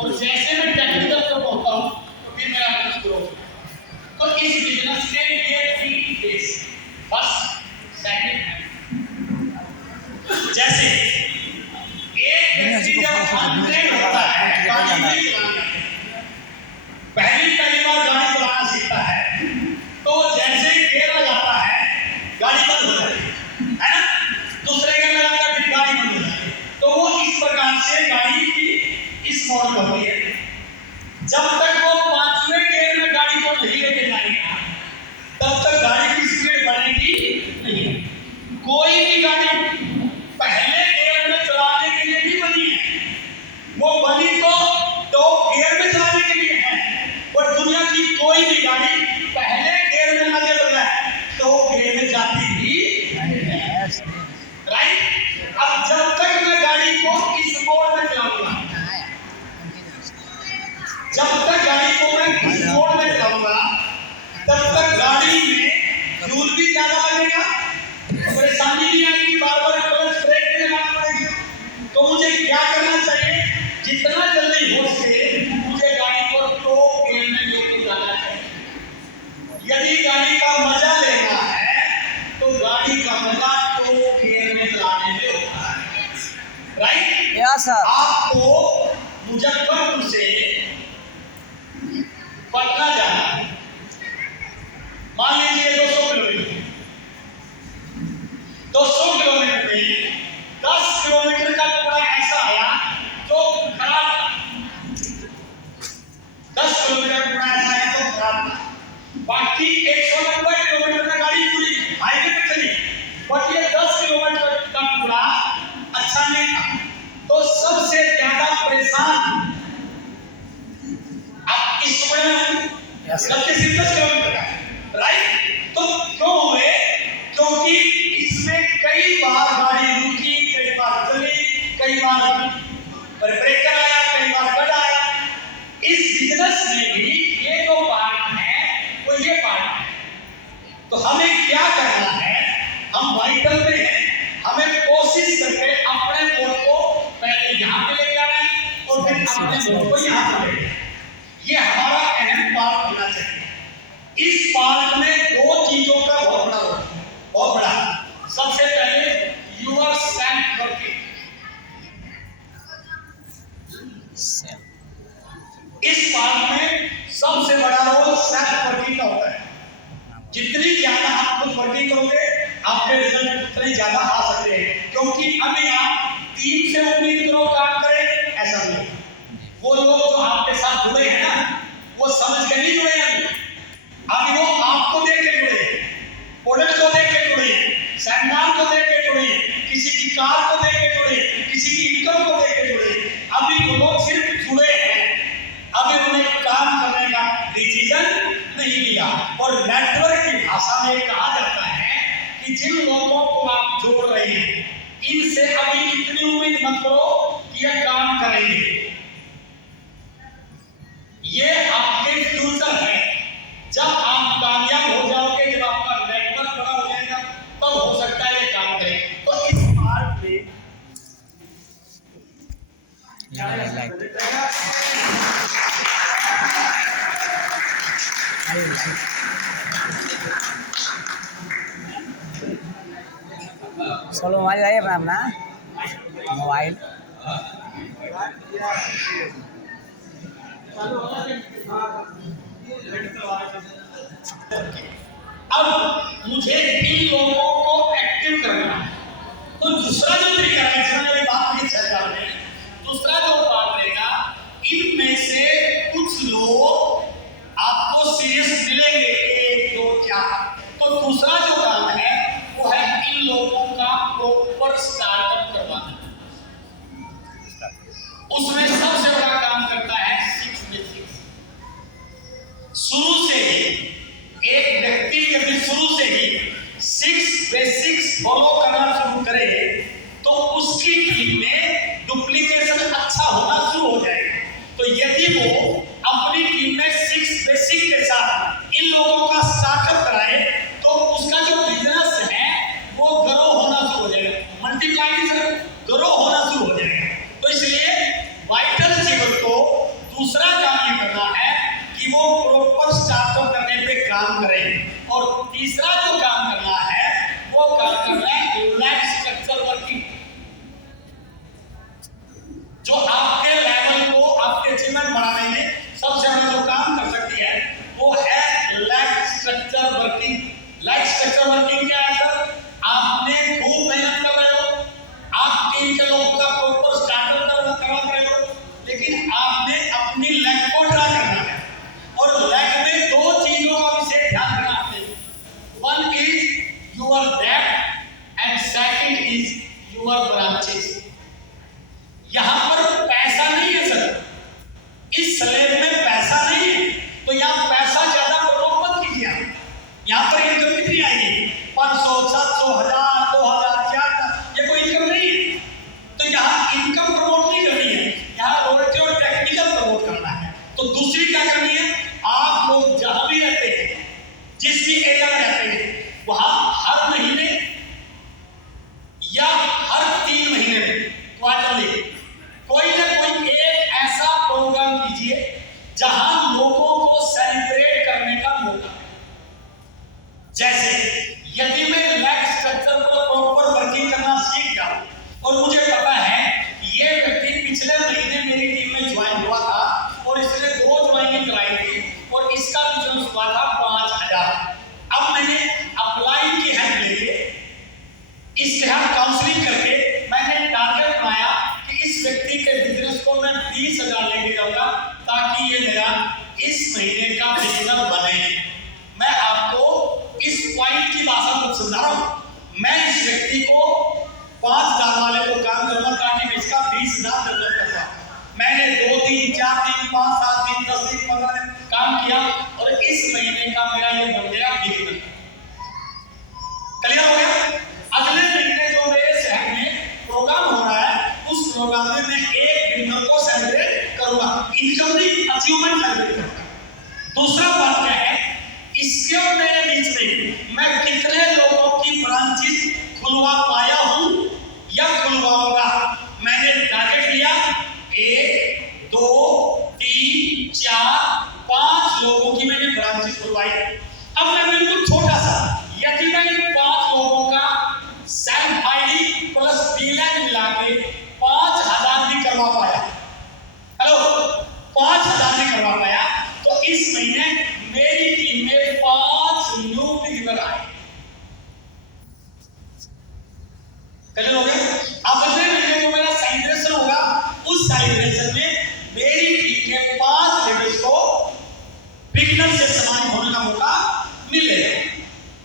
और जैसे मैं टेक्निकल पर पहुंचता हूं तो फिर मेरा बिजनेस ग्रो होता है। तो इस बिजनेस के ये 3 फेज, फर्स्ट, सेकंड, जैसे एक व्यक्ति जब अनट्रेन होता है पहली बार गाड़ी चलाना सीखता है तो जैसे ही गियर लगाता है गाड़ी बंद हो जाती है ना, दूसरे गियर लगाता है फिर गाड़ी बंद हो जाती है। तो वो इस प्रकार से गाड़ी की इस मॉडल होती है। जब तक वो 5वें गियर में गाड़ी को नहीं लेके जाएगा तब तक गाड़ी की स्पीड बढ़ेगी नहीं। कोई भी गाड़ी पहले गियर में चलाने के लिए भी बनी है, वो बनी तो टॉप गियर में चलाने के लिए है। और दुनिया की कोई भी गाड़ी पहले गियर में लगे बगैर टॉप गियर में जाती भी राइट। अब जब तक मैं गाड़ी को इस मोड में चलाऊंगा, जब तक गाड़ी को मैं इस मोड में चलाऊंगा तब तक गाड़ी में फ्यूल भी ज्यादा लगेगा, परेशानी भी आएगी, बार बार क्लच ब्रेक भी लगाना पड़ेगा। तो मुझे क्या करना चाहिए, जितना जल्दी हो सके मुझे गाड़ी को टॉप गियर में लेके जाना चाहिए। यदि गाड़ी का मजा लेना है तो गाड़ी का मजा टॉप गियर में चलाने में होता है, राइट। Yes sir. आपको मुजफ्फरपुर से पटना जाना है, मान लीजिए 200 किलोमीटर, 200 किलोमीटर में 10 किलोमीटर का टुकड़ा ऐसा आया जो खराब था, 10 किलोमीटर का टुकड़ा ऐसा आया तो खराब था। बाकी 190 किलोमीटर में गाड़ी पूरी हाईवे पे चली, बट ये 10 किलोमीटर का टुकड़ा अच्छा नहीं था। तो सबसे ज्यादा परेशान आप इस टुकड़े में जबकि सिर्फ 10 किलोमीटर का, राइट। तो क्यों हुए, क्योंकि इसमें कई बार गाड़ी रुकी, कई बार चली, कई बार ब्रेकर आया, कई बार गड आया। इस बिजनेस में भी ये जो पार्ट है वो ये पार्ट है। तो हमें क्या करना है, हम वाइटल में हैं, हमें कोशिश करके अपने मोड़ को पहले यहाँ पे लेकर आना है और फिर अपने मोड़ को यहाँ पे लेकर आना है। ये हमारा अहम पार्ट होना चाहिए। इस पार्ट में 2 चीजों का बहुत बड़ा सबसे पहले यूर सेल्फ वर्किंग। इस पार्ट में सबसे बड़ा रोल सेल्फ वर्किंग का होता है। जितनी ज्यादा आप खुद वर्किंग करोगे आपके रिजल्ट उतने ज्यादा आ सकते हैं, क्योंकि अभी आप टीम से उम्मीद करो काम करें ऐसा नहीं। वो लोग जो आपके साथ जुड़े हैं ना वो समझ के नहीं जुड़े हैं, अभी वो आपको देख के जुड़े हैं, प्रोडक्ट को देख के जुड़े हैं, सेमिनार को देख के जुड़े हैं, किसी की कार को देख के जुड़े हैं, किसी की इनकम को देख के जुड़े हैं। अभी वो लोग सिर्फ जुड़े हैं, अभी उन्हें काम करने का डिसीजन नहीं लिया। और नेटवर्क की भाषा में कहा जाता है कि जिन लोगों को आप जोड़ रहे हैं इनसे अभी इतनी उम्मीद मत करो कि ये काम करेंगे। ये आपके फ्यूचर है। जब आप कामयाब हो जाओगे, जब आपका नेटवर्क बड़ा हो जाएगा तब हो सकता है ये काम करे। तो इस पार्ट में सोलो मोबाइल है अपना मोबाइल। अब मुझे इन लोगों को एक्टिव करना है। तो दूसरा जो तरीका है, मेरी बात नहीं चल रहा है, दूसरा जो पार्ट रहेगा, इनमें से कुछ लोग आपको सीरियस मिलेंगे 1 2 4। तो दूसरा जो काम है वो है इन लोगों का प्रॉपर स्टार्टअप करवाना। उसमें सबसे बड़ा काम करता है 6 बेसिक्स। शुरू से ही एक व्यक्ति यदि शुरू से ही 6 बेसिक्स फॉलो करना शुरू करे तो उसकी टीम में डुप्लीकेशन अच्छा होना शुरू हो जाएगा। तो यदि वो अपनी टीम में 6 बेसिक के साथ इन लोगों का स्टार्टअप कराए तो उसका जो बिजनेस है वो ग्रो होना शुरू हो जाएगा, मल्टीप्लाई ग्रो होना शुरू हो जाएगा। तो इसलिए वाइटल कि वो प्रॉपर स्टार्टअप करने पे काम करें। और तीसरा जो काम करना है वो काम करना है लैब स्ट्रक्चर वर्किंग। जो आपके लेवल को, आपके अचीवमेंट बढ़ाने में सबसे बड़ा जो काम कर सकती है वो है lab structure working. Lab structure working क्या है सर? आपने खूब मेहनत कर रहे हो, आप टीम के लोगों का प्रॉपर स्टार्टअप करवा रहे हो, लेकिन आपने अपनी लैब को ड्रा करना है। और लैब में दो चीजों का विशेष ध्यान रखना है। One is your depth and second is your branches. यहां पर पैसा नहीं है सर, इस स्लैब में पैसा नहीं है, तो यहां पैसा ज्यादा प्रमोट मत कीजिए। यहां पर इनकम कितनी आएगी? 500, 700, 1000, 2000, 4000, ये कोई इनकम नहीं है। तो यहां इनकम प्रमोट नहीं करनी है, यहां रॉयल्टी और टेक्निकल प्रमोट करना है। तो दूसरी क्या करनी है? आप लोग जहां भी रहते हैं, जिस भी एरिया में रहते हैं, वहां हर महीने या हर 3 महीने में क्वार्टरली कोई ना कोई एक ऐसा प्रोग्राम कीजिए जहां लोगों को सेलिब्रेट करने का मौका। जैसे यदि मैं लैब स्ट्रक्चर को प्रॉपर वर्किंग करना सीख गया और मुझे पता है ये व्यक्ति पिछले महीने मेरी टीम में ज्वाइन हुआ था और इसने 2 ज्वाइनिंग कराई थी और इसका बिजनेस हुआ था 5000। अब मैंने अपलाइन की हेल्प लेके, इसके साथ काउंसलिंग करके मैंने टारगेट बनाया कि इस व्यक्ति के बिजनेस को मैं 20,000 लेके जाऊंगा ताकि ये मेरा इस महीने का बिजनेस बने। मैं आपको इस पॉइंट की भाषा को समझा रहा हूं। मैं इस व्यक्ति को 5,000 वाले को काम करूंगा ताकि मैं इसका 20,000 डेवलप करूंगा। मैंने 2 दिन, 4 दिन, 5, 7 दिन, 10 दिन, 15 दिन काम किया और इस महीने का मेरा ये बन गया बिजनेस। क्लियर हो गया? अगले महीने जो मेरे शहर में प्रोग्राम हो रहा है, उस प्रोग्राम में मैं एक बिजनेस को सेलिब्रेट करूंगा, इनकम नहीं, अचीवमेंट सेलिब्रेट करूंगा। दूसरा बात क्या है? इसके मेरे बीच में मैं कितने लोगों की ब्रांचेस खुलवा पाया हूं या खुलवाऊंगा। मैंने टारगेट लिया 1, 2, 3, 4, 5 लोगों की मैंने ब्रांचेस खुलवाई। अब मैं बिल्कुल छोटा सा, यदि मैं इन 5 लोगों का सेल्फ आईडी प्लस बीलाइन मिला के 5000 भी करवा पाया, हेलो 5000 भी करवा पाया, तो इस महीने मेरी टीम में 5 न्यू बिगिनर आए। क्लियर हो गया? अब अगले महीने जो मेरा सेलिब्रेशन होगा, उस सेलिब्रेशन में मेरी टीम के 5 लीडर्स को बिगिनर से सम्मानित होने का मौका मिलेगा।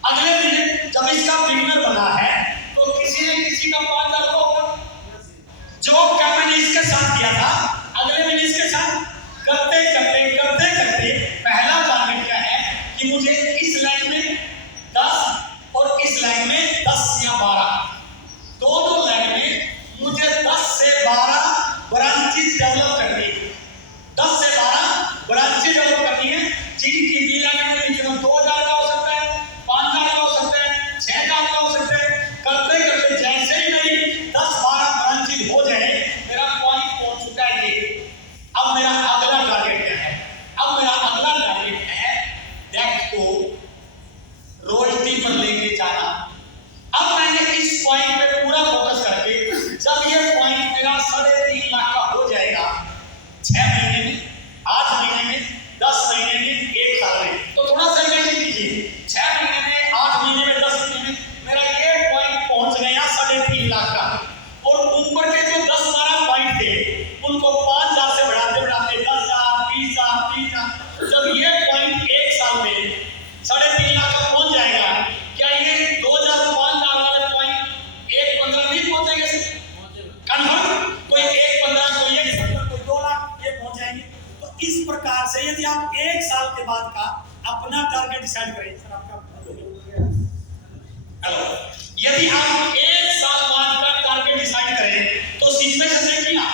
अगले महीने जब इसका बिगिनर बना है तो किसी ने किसी का 5000 होगा। जो क्या मैंने इसके साथ किया था, अगले महीने इसके साथ करते करते करते करते पहला टारगेट क्या है कि मुझे इस लाइन में 10 और इस लाइन में 10 या 12, दोनों लाइन में मुझे 10 से 12 ब्रांचेस डेवलप करनी है। 10 से 12 ब्रांचेस डेवलप करनी है जिनकी बी लाइन में मिनिमम 2000 का हो सकता है, 5000 का हो सकता है, 6000 का हो सकता है। करते करते जैसे ही मेरी 10-12 ब्रांचेस हो जाए, मेरा पॉइंट पहुंच चुका है ये। अब मेरा अगला टारगेट क्या है? अब मेरा अगला टारगेट है डेप्थ को रॉयल्टी पर लेके जाना। अब मैंने इस पॉइंट पे पूरा फोकस करके जब ये पॉइंट मेरा 3.5 लाख का हो जाएगा 6 महीने में, 8 महीने में, 10 महीने में, 1 साल में, तो थोड़ा सा इमेजिन कीजिए 6 महीने में, 8 महीने में, 10 महीने में मेरा ये पॉइंट पहुंच गया 3.5 लाख का। और ऊपर के जो 10-12 पॉइंट थे उनको 5000 से बढ़ाते बढ़ाते 10,000, 20,000, 30,000, जब ये पॉइंट 1 साल में 3.5 लाख का पहुंच जाएगा, क्या ये 2,000-5,000 वाले पॉइंट 1.15 नहीं पहुंचेंगे? कंफर्म? कोई 1.15, कोई 1.70, कोई 2 लाख ये पहुंच जाएंगे। तो इस प्रकार से यदि आप 1 साल के बाद का अपना टारगेट डिसाइड करें, सर आपका यदि आप 1 साल बाद का टारगेट डिसाइड करें तो सिचुएशन देखिए ना,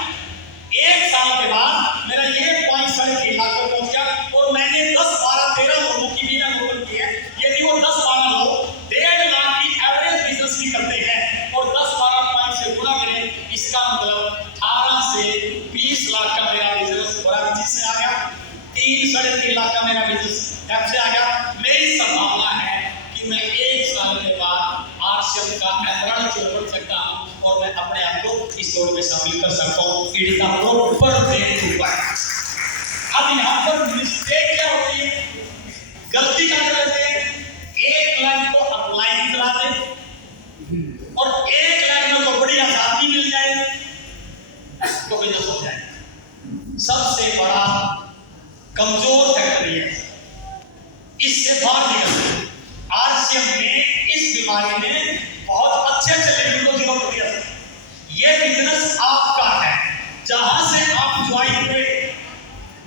1 साल के बाद मेरा ये पॉइंट 3.5 लाख को पहुंच गया और मैंने 10, 12, 13 लोगों की भी ओपन की है। यदि वो 10, 12 लोग 1.5 लाख की एवरेज बिजनेस भी करते हैं और 10, 12 पॉइंट से गुणा करें, इसका मतलब 18 से 20 लाख का मेरा बिजनेस ब्रांचेस से आ गया। 3-3.5 लाख का मेरा बिजनेस कैसे आ गया। मेरी संभावना है कि मैं 1 साल के बाद आरसीएम का एमराल्ड बन सकता हूं और मैं अपने आप को इस दौड़ में शामिल कर सकता हूं। It is the proper way to work. अब यहाँ पर मिस्टेक क्या होती है, गलती क्या करते हैं, एक लाइन को अपलाइन चला दे और एक लाइन में तो बड़ी आजादी मिल जाए तो बिजनेस हो जाए। सबसे बड़ा कमजोर फैक्टर है, इससे बाहर निकल। आरसीएम में इस बीमारी में बहुत अच्छे लेवल को जीरो कर दिया। ये बिजनेस आपका है, जहां से आप ज्वाइन हुए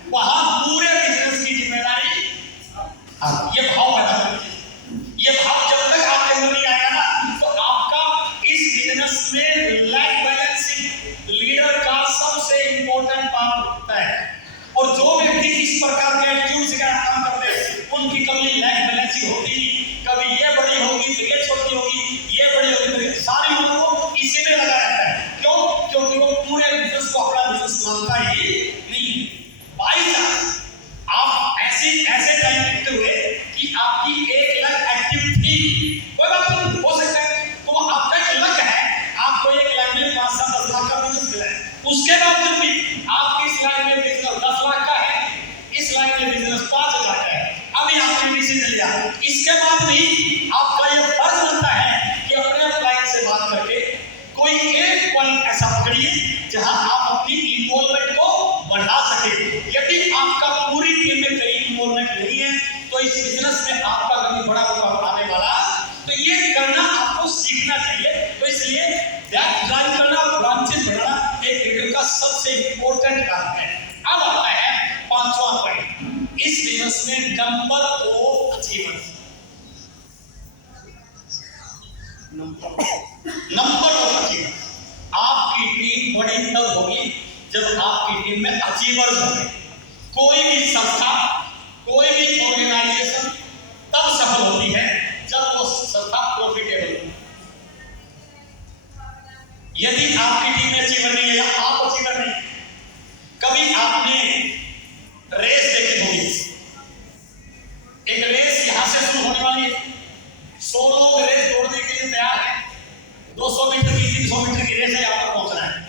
वहां पूरे बिजनेस की जिम्मेदारी ये भाव पैदा करती है। ये भाव जब तक आपके अंदर नहीं आएगा ना तो आपका इस बिजनेस में लैक बैलेंसिंग लीडर का सबसे इंपॉर्टेंट पार्ट होता है। और जो व्यक्ति इस प्रकार के एटीट्यूड से काम करते हैं उनकी कभी लैक बैलेंसिंग होती नहीं। कभी ये बड़ी होगी तो ये छोटी होगी, ये बड़ी होगी तो सारी उम्र को इसी में लगा रहता है। क्यों? क्योंकि वो पूरे बिजनेस को अपना बिजनेस मानता ही नहीं। बाई चांस आप ऐसे टाइम लिखते हुए कि आपकी 1 लाख एक्टिव थी, कोई बात नहीं, हो सकता है तो वो आपका एक लक है, आपको 1 लाख में 5-10 लाख का बिजनेस मिला है। उसके बाद जब भी आपकी इस लाख में बिजनेस 10 लाख का है, इस लाख में बिजनेस 5 लाख का है, अभी आपने डिसीजन लिया, इसके बाद भी आपका ये फर्ज बनता है कि अपने क्लाइंट से बात करके कोई एक पॉइंट ऐसा पकड़िए जहां आप अपनी इन्वॉल्वमेंट को बढ़ा सके। यदि आपका पूरी टीम में कहीं इन्वॉल्वमेंट नहीं है तो इस बिजनेस में आपका कभी बड़ा मुकाम आने वाला, तो ये करना आपको सीखना चाहिए। तो इसलिए ज्वाइन करना और ब्रांचेस बढ़ाना एक लीडर का सबसे इंपॉर्टेंट काम है। अब आता है 5वां पॉइंट, इस बिजनेस में number of achievers. Number of achievers, आपकी टीम बड़ी तब होगी जब आपकी टीम में अचीवर्स होंगे। कोई भी संस्था, कोई भी ऑर्गेनाइजेशन तब सफल होती है जब वो संस्था प्रॉफिटेबल हो। यदि आपकी टीम में अचीवर नहीं है या आप अचीवर नहीं, कभी आपने रेस देखी होगी, एक रेस यहां से शुरू होने वाली है, 100 लोग रेस दौड़ने के लिए तैयार हैं, 200 मीटर की 300 मीटर की रेस है, यहां पर पहुंचना है।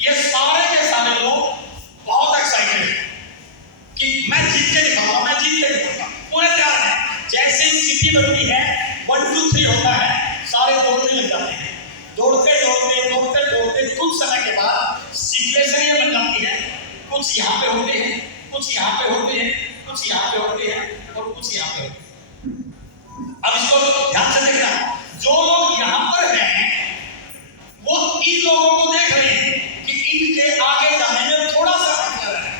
ये सारे के सारे लोग बहुत एक्साइटेड हैं कि मैं जीत के दिखाऊंगा, मैं जीत के दिखाऊंगा, पूरे तैयार हैं। जैसे ही सिटी बनती है 1 2 3 होता है, सारे दौड़ने लग जाते हैं। दौड़ते कुछ समय के बाद सिचुएशन ये बन जाती है, कुछ यहाँ पे होते हैं, कुछ यहाँ पे होते हैं, कुछ यहाँ पे होते हैं और कुछ यहाँ पे होते हैं। अब इसको ध्यान से देखना, जो लोग यहाँ पर हैं वो इन लोगों को देख रहे हैं कि इनके आगे जाने में थोड़ा सा फैसला है,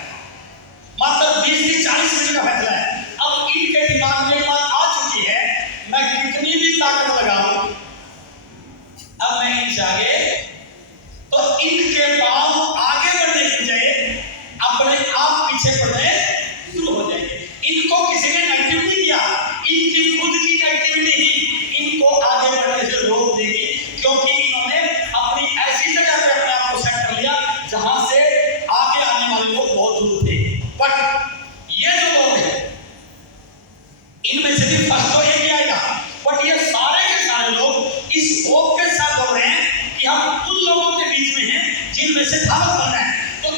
मात्र 20 से 40 मिनट का फैसला है। अब इनके दिमाग में बात आ चुकी है, मैं कितनी भी ताकत लगाऊं, अब मैं इनसे आगे, तो इनके पांव आगे बढ़ने की बजाय अपने आप पीछे पड़ने शुरू हो जाएंगे। इनको किसी ने नेगेटिव नहीं किया, इनकी खुद की नेगेटिविटी ही इनको आगे बढ़ने से रोक देगी, क्योंकि इन्होंने अपनी ऐसी जगह पे अपने आप को सेट कर लिया जहां से आगे आने वाले लोग बहुत दूर थे। बट ये जो लोग हैं इनमें से भी फर्स्ट तो एक ही आएगा, बट ये सारे के सारे लोग इस होप के साथ बोल रहे हैं कि हम उन लोगों के बीच में हैं जिनमें से धावक बनना है। तो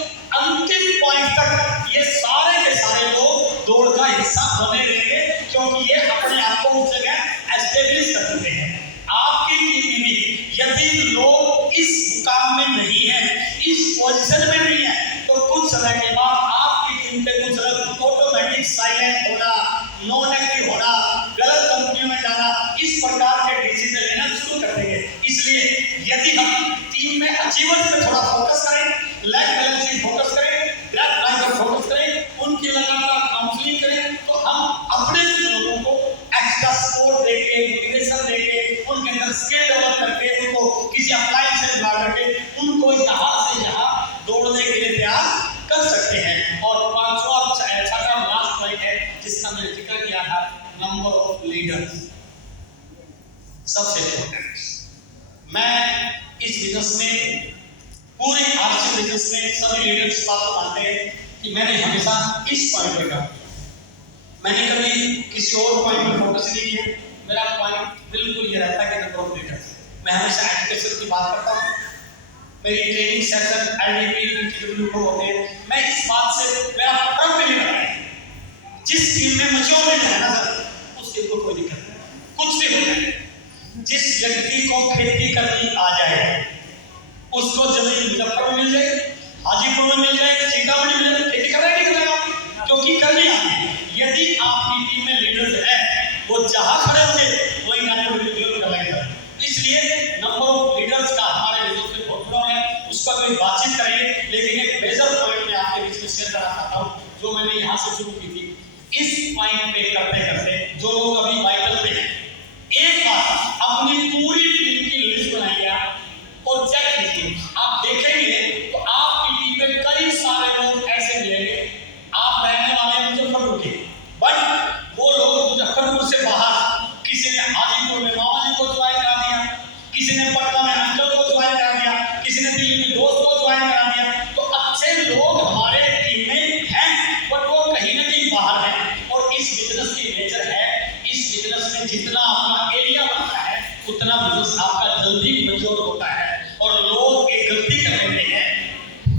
अंतिम पॉइंट तक ये सारे के सारे लोग दौड़ का हिस्सा बने रहेंगे, क्योंकि ये अपने आप को उस जगह एस्टेब्लिश कर चुके हैं। आपकी टीम में भी यदि लोग इस मुकाम में नहीं है, इस पोजीशन में नहीं है, तो कुछ समय के बाद आपकी टीम पे कुछ लोग ऑटोमेटिक साइलेंट होना, नॉन एक्टिव होना, गलत कंपनियों में जाना, इस प्रकार के डिसीजन लेना शुरू कर देंगे। इसलिए यदि हम टीम में अचीवर्स पे थोड़ा फोकस करें, लैक बैलेंसिंग फोकस करें, ग्रैब ड्राइवर फोकस करें, उनकी लगातार काउंसलिंग करें, तो हम अपने लोगों को एक्स्ट्रा सपोर्ट देके, मोटिवेशन देके, उनके अंदर स्किल डेवलप करके, उनको किसी अप्लाइंस से जुड़ा करके उनको यहाँ से यहाँ दौड़ने के लिए तैयार कर सकते हैं। और 5वां छठा लास्ट पॉइंट है जिसका मैंने जिक्र किया था, नंबर ऑफ लीडर्स। सबसे इंपॉर्टेंट, मैं इस बिजनेस में, पूरे आरसी बिजनेस में सभी लीडर्स बात मानते हैं कि कि मैंने हमेशा इस पॉइंट पे काम किया, मैंने कभी किसी और पॉइंट पर फोकस नहीं किया। मेरा पॉइंट बिल्कुल ये रहता है कि नंबर ऑफ लीडर्स। मैं हमेशा एजुकेशन की बात करता हूँ, मेरी ट्रेनिंग सेशन एलडीपी की होते हैं, मैं इस बात से मेरा फर्क नहीं रहता है। जिस टीम में मैच्योरिटी है ना सर, उस टीम को कोई दिक्कत नहीं, कुछ भी हो जाए। जिस व्यक्ति को खेती करनी आ जाए उसको जमीन मुजफ्फरपुर मिल जाए, हाजीपुर में मिल जाए, सीतामढ़ी में मिल जाए, खेती करेगा नहीं करेगा, क्योंकि करनी आती है। यदि आपकी टीम में लीडर्स है, वो जहां खड़े होंगे वही नाटक कर लेंगे। इसलिए नंबर ऑफ लीडर्स का हमारे बिजनेस में बहुत बड़ा है, उसका कोई बातचीत करेंगे। लेकिन एक मेजर पॉइंट मैं आपके बीच में शेयर करना चाहता हूँ, जो मैंने यहाँ से शुरू की थी। इस पॉइंट पे करते करते जो लोग अभी वाइटल पे हैं, एक बार अपनी पूरी टीम की लिस्ट बनाइए और चेक कीजिए। आप देखेंगे तो आपकी टीम में कई सारे लोग ऐसे मिलेंगे, आप रहने वाले मुजफ्फरपुर के, बट वो लोग मुजफ्फरपुर से बाहर, किसी ने हाजीपुर में मामा जी को ज्वाइन करा दिया, किसी ने पटना में अंकल को ज्वाइन करा दिया, किसी ने दिल्ली में दोस्त को ज्वाइन करा दिया। तो अच्छे लोग हमारे टीम में हैं, बट वो कहीं ना कहीं बाहर हैं। और इस बिजनेस की नेचर है, इस बिजनेस में जितना अपना एरिया बनता है उतना बिजनेस आपका जल्दी मैच्योर होता है। और लोग एक गलती कर लेते हैं,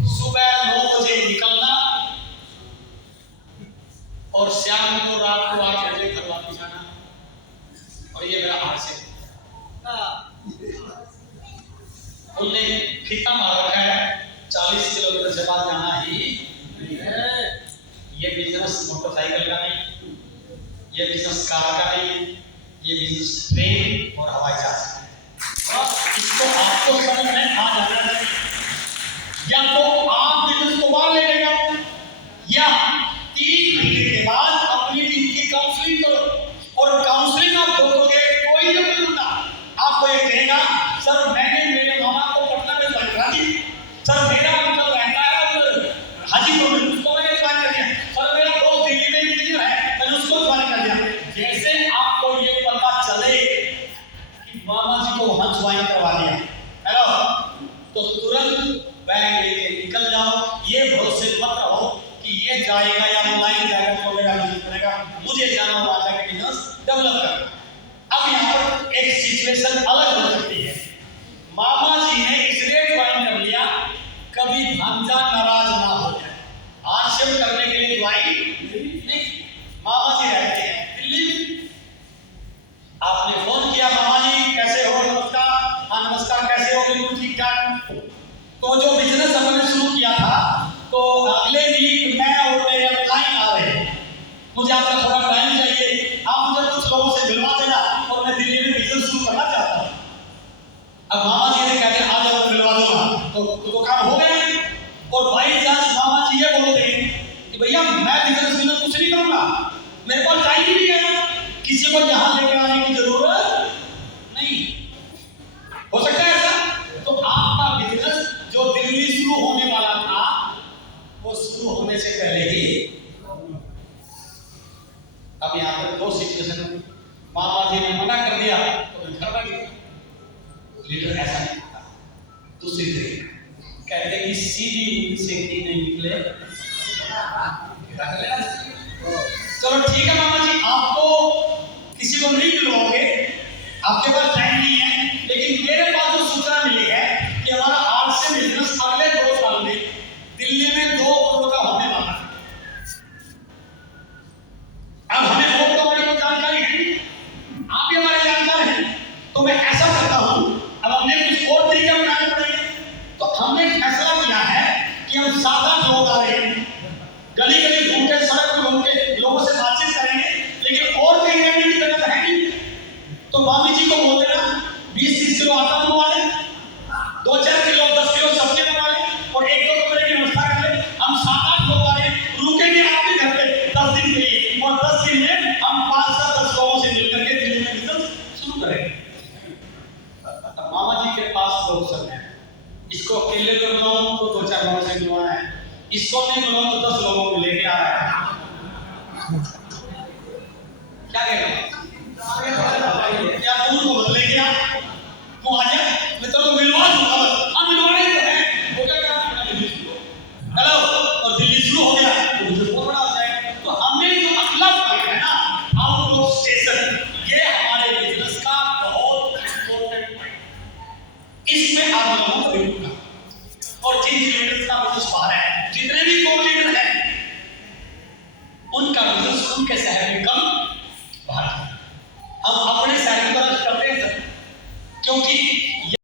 सुबह 9 बजे निकलना और शाम को रात को 8 बजे घर वापस आना। और ये मेरा हाथ से उनने फीता मार रखा है, 40 किलोमीटर से बाद जाना ही। ये बिजनेस मोटरसाइकिल का नहीं, ये बिजनेस कार का नहीं, ये बिजनेस ट्रेन और हवाई जहाज का है। इसको आपको समझ में आ जाना चाहिए। या तो आप बिजनेस को बाहर ले जाओ, या 3 महीने के बाद अपनी टीम की काउंसलिंग करो। और काउंसलिंग आप देखोगे, कोई ना कोई बंदा आपको ये कहेगा, सर मैंने मेरे मामा को पटना में ज्वाइन करा दी, सर मेरा अंकल रहता है हाजीपुर में, उसको मैंने ज्वाइन कर दिया, सर मेरा दोस्त दिल्ली में इंजीनियर है, मैंने उसको ज्वाइन कर दिया। जैसे आपको ये पता चले कि मामा जी को वहां ज्वाइन करवा दिया, हेलो, तो तुरंत बैग लेके निकल जाओ। ये भरोसे मत रहो कि ये जाएगा या ऑनलाइन जाएगा तो मेरा बिजनेस करेगा, मुझे जाना वहां जाके बिजनेस डेवलप करना। अब यहाँ पर एक सिचुएशन अलग हो सकती है। मामा जी ने इसलिए ज्वाइन कर लिया, कभी भांजा नाराज ना हो जाए, आश्रम करने के लिए ज्वाइन नहीं। मामा जी रहते हैं दिल्ली, आपने फोन किया, मामा जी कैसे हो, नमस्कार, हाँ नमस्कार, कैसे हो, बिल्कुल ठीक ठाक। तो जो बिजनेस हमने शुरू किया था, तो अगले वीक मैं और मेरे क्लाइंट आ रहे हैं, मुझे आपका थोड़ा टाइम चाहिए, आप मुझे कुछ लोगों से मिलवा देना और मैं दिल्ली में बिजनेस शुरू करना चाहता हूँ। अब मामा जी ने कहते आ जाओ मिलवा दूंगा, तो काम हो गया। और बाई चांस मामा जी ये बोलते हैं कि भैया मैं बिजनेस में कुछ नहीं करूंगा, मेरे पास टाइम ही नहीं है, किसी को यहाँ लेकर आने की जरूरत नहीं। हो सकता है ऐसा? तो आपका बिजनेस जो दिल्ली शुरू होने वाला था, वो शुरू होने से पहले ही। अब यहाँ पर 2 सिचुएशन, मामा जी ने मना कर दिया तो मैं घर बैठ गया। लीडर ऐसा नहीं होता। दूसरी तरीके कहते कि सीधी से की नहीं निकले, चलो ठीक है मामा जी, आपको किसी को नहीं मिलवाओगे, आपके पास टाइम नहीं है, लेकिन मेरे पास जो सूचना मिली है कि हमारा आज से बिजनेस अगले 2 साल में दिल्ली में 2 करोड़ का होने वाला है। अब हमें 2 करोड़ की जानकारी है, आप भी हमारे जानकार हैं, तो मैं ऐसा करता हूं, अब हमने कुछ और तरीके अपनाने पड़ेंगे। तो हमने फैसला किया है कि हम 7-8 लोग आ रहे हैं, गली गली घूम के, सड़क पर घूम के लोगों से बातचीत करेंगे, लेकिन और कहीं करने की जरूरत है नहीं। तो मामी जी को बोल देना 20-30 किलो आटा मंगवा लें, 2-4 किलो 10 किलो सब्जी मंगवा लें और 1-2 कमरे की व्यवस्था कर लें। हम 7-8 लोग आ रहे हैं, रुकेंगे आपके घर पे 10 दिन के लिए, और 10 दिन में हम 5-10 लोगों से मिलकर के दिल्ली में बिजनेस शुरू करेंगे। मामा जी के पास लोग सब हैं, इसको अकेले को बुलाऊं तो 2-4 लोगों से मिलवाना है, इसको नहीं बुलाऊं तो 10 लोगों को लेके आ रहा है। क्या कहेगा? क्या तुम को बदले क्या? तू आ जा, मैं तेरे को मिलवा दूंगा, बस। हाँ मिलवाना ही तो है, हो गया काम, हेलो, और दिल्ली शुरू हो गया। तो बिजनेस बहुत बड़ा होता है। तो हमने जो अगला पॉइंट है ना, आउट ऑफ स्टेशन, ये हमारे बिजनेस का बहुत इंपॉर्टेंट पॉइंट। इसमें आप लोगों को देखूंगा और जिन लीडर्स का बिजनेस बाहर है, जितने भी को लीडर हैं, उनका बिजनेस उनके शहर में कम बाहर। हम अपने शहर में करते हैं सर, क्योंकि